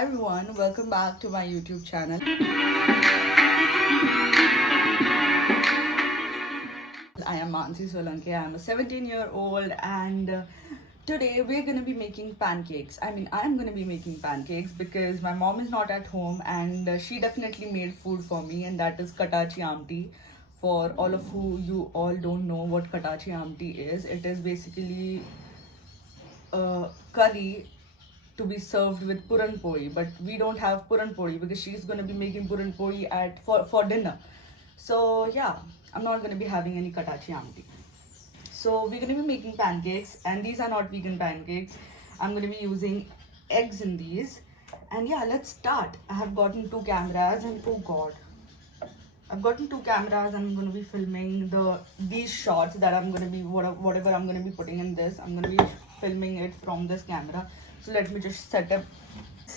Hi everyone, welcome back to my YouTube channel. I am Mansi Solanki. I am a 17-year-old and today we're going to be making pancakes. I am going to be making pancakes because my mom is not at home and she definitely made food for me, and that is katachi amti. For all of who you all don't know what katachi amti is, it is basically curry to be served with puran poi, but we don't have puran poi because she's going to be making puran poi at for dinner. So yeah, I'm not going to be having any katachi amti. So we're going to be making pancakes, and these are not vegan pancakes. I'm going to be using eggs in these. And yeah, let's start. I have gotten two cameras, and oh god, I've gotten two cameras and I'm going to be filming these shots that I'm going to be whatever I'm going to be putting in this. I'm going to be filming it from this camera. So let me just set up.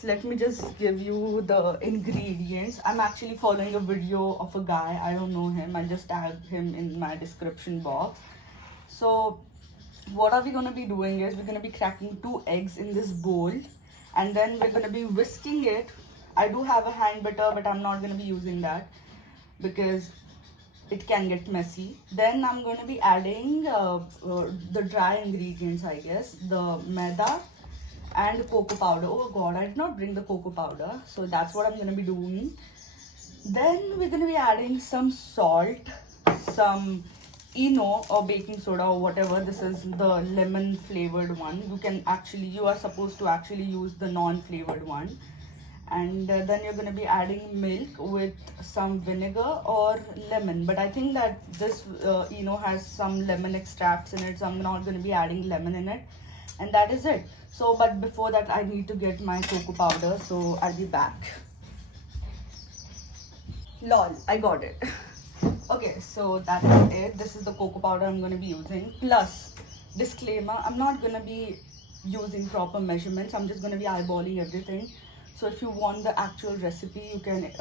Let me just give you the ingredients. I'm actually following a video of a guy. I don't know him. I just tagged him in my description box. So what are we going to be doing is we're going to be cracking two eggs in this bowl, and then we're going to be whisking it. I do have a hand butter, but I'm not going to be using that because it can get messy. Then I'm going to be adding the dry ingredients, I guess, the maida and cocoa powder. Oh god, I did not bring the cocoa powder, so that's what I'm going to be doing. Then we're going to be adding some salt, some Eno or baking soda or whatever. This is the lemon flavored one. You are supposed to actually use the non flavored one. And then you're going to be adding milk with some vinegar or lemon, but I think that this has some lemon extracts in it, so I'm not going to be adding lemon in it. And that is it. So but before that I need to get my cocoa powder, so I'll be back. Lol, I got it. Okay, so that's it. This is the cocoa powder I'm going to be using. Plus, disclaimer, I'm not going to be using proper measurements. I'm just going to be eyeballing everything. So if you want the actual recipe, you can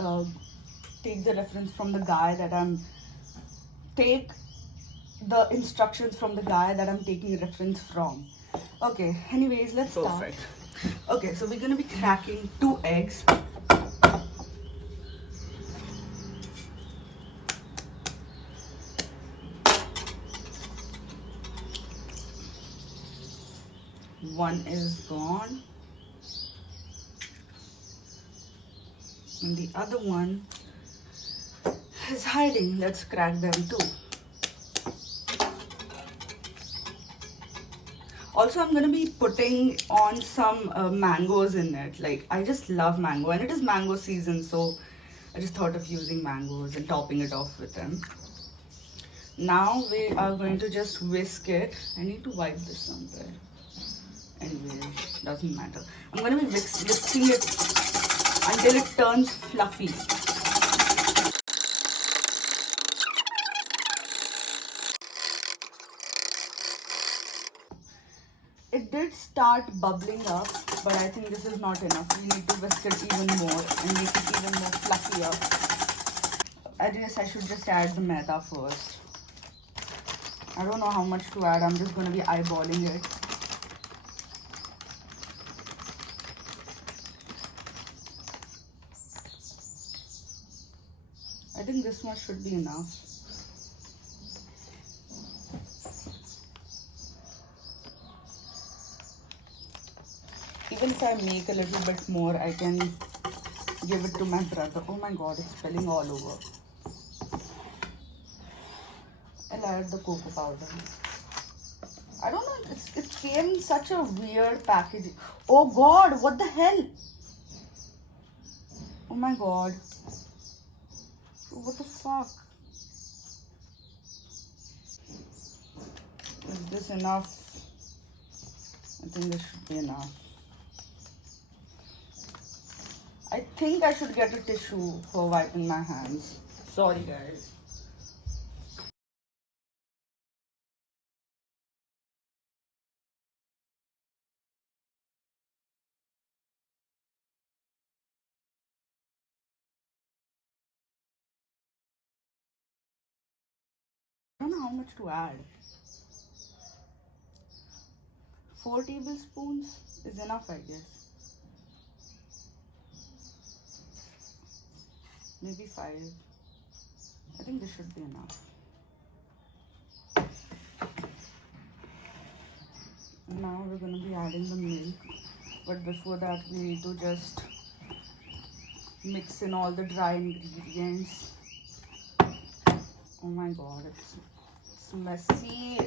take the reference from the guy that I'm take the instructions from the guy that I'm taking reference from. Okay, anyways, let's start. Okay, so we're going to be cracking two eggs. One is gone and the other one is hiding. Let's crack them too. Also, I'm going to be putting on some mangoes in it. Like, I just love mango and it is mango season, so I just thought of using mangoes and topping it off with them. Now we are going to just whisk it. I need to wipe this somewhere. Anyway, doesn't matter. I'm going to be whisking it until it turns fluffy. It did start bubbling up, but I think this is not enough. We need to whisk it even more and make it even more fluffier. I guess I should just add the maida first. I don't know how much to add. I'm just going to be eyeballing it. I think this much should be enough. Even if I make a little bit more, I can give it to my brother. Oh my god, it's spilling all over. I'll add the cocoa powder. I don't know, it came in such a weird packaging. Oh god, what the hell? Oh my god. What the fuck? Is this enough? I think this should be enough. I think I should get a tissue for wiping my hands. Sorry guys. I don't know how much to add. 4 tablespoons is enough, I guess. maybe 5. I think this should be enough. Now we're going to be adding the milk, but before that we need to just mix in all the dry ingredients. Oh my god, it's messy.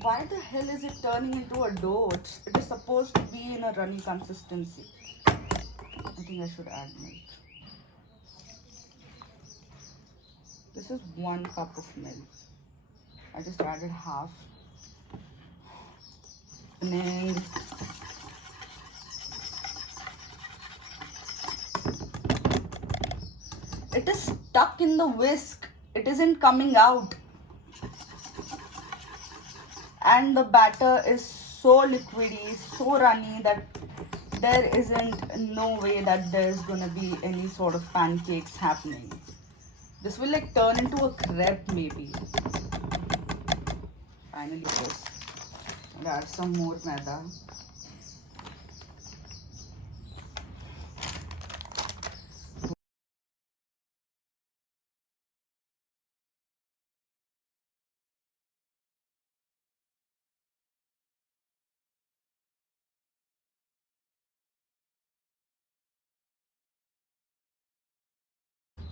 Why the hell is it turning into a dough? It is supposed to be in a runny consistency. I think I should add milk. This is 1 cup of milk. I just added half. And it is stuck in the whisk. It isn't coming out. And the batter is so liquidy, so runny that there isn't no way that there's gonna be any sort of pancakes happening. This will like turn into a crepe maybe. Finally this. I'll add some more maida.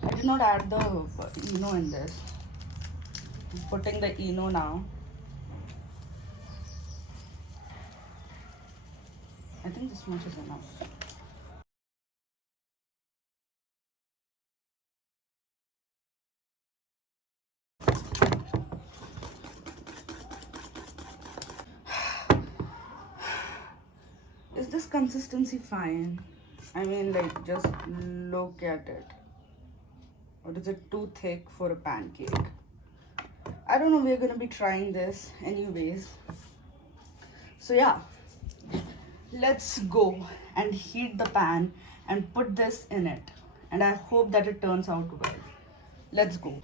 I did not add the Eno in this. I'm putting the Eno now. I think this much is enough. Is this consistency fine? I mean, like, just look at it. Or is it too thick for a pancake? I don't know, we're gonna be trying this anyways. So yeah, let's go and heat the pan and put this in it. And I hope that it turns out well. Let's go.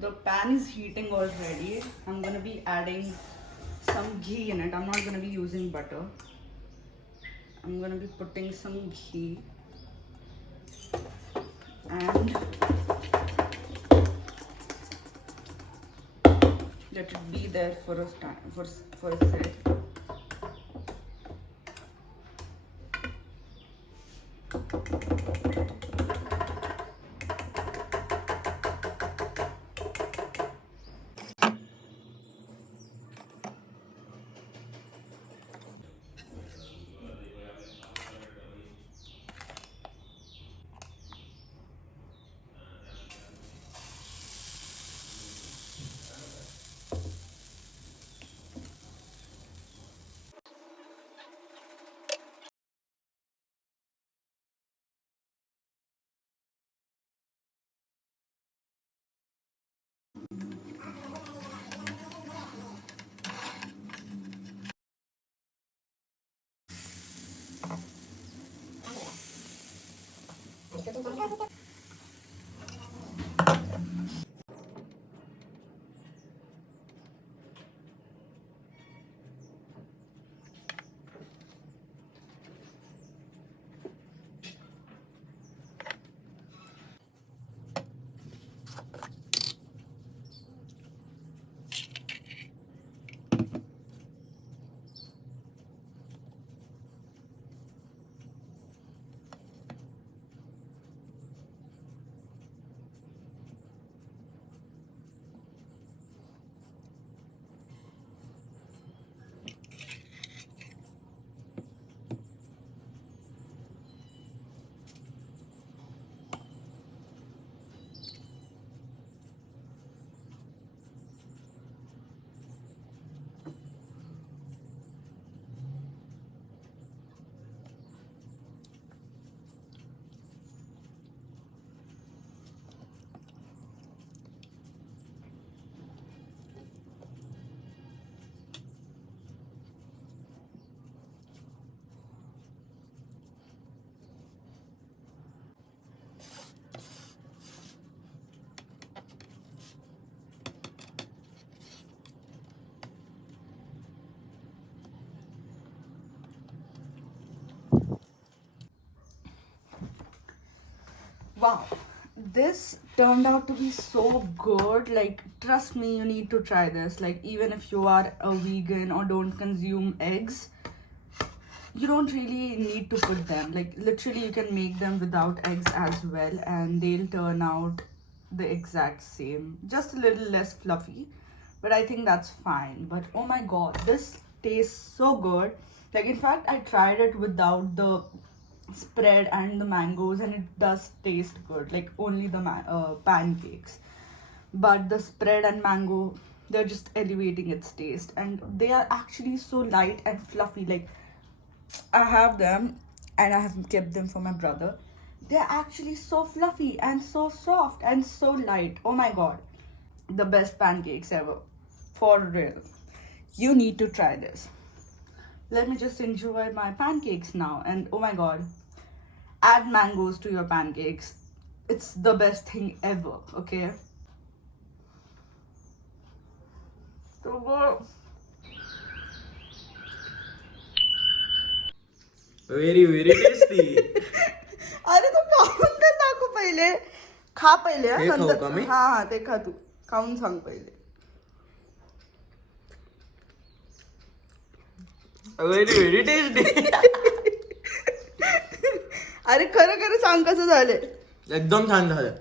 The pan is heating already. I'm gonna be adding some ghee in it. I'm not gonna be using butter. I'm gonna be putting some ghee and let it be there for a time, for a sec. Wow, this turned out to be so good. Like, trust me, you need to try this. Like, even if you are a vegan or don't consume eggs, you don't really need to put them. Like, literally, you can make them without eggs as well, and they'll turn out the exact same. Just a little less fluffy, but I think that's fine. But oh my god, this tastes so good. Like, in fact, I tried it without the spread and the mangoes, and it does taste good. Like, only the pancakes, but the spread and mango, they're just elevating its taste, and they are actually so light and fluffy. Like, I have them and I have kept them for my brother. They're actually so fluffy and so soft and so light. Oh my god. The best pancakes ever. For real. You need to try this. Let me just enjoy my pancakes now. And oh my god. Add mangoes to your pancakes. It's the best thing ever. Okay? So good. Very tasty. अरे तू खाऊन तर दाखव पहिले. खा पहिले हे खाऊ का मी? हा ते खा तू. खाऊन सांग पहिले. Very tasty. अरे खरं खरं सांग कसं झालंय. एकदम छान झालं.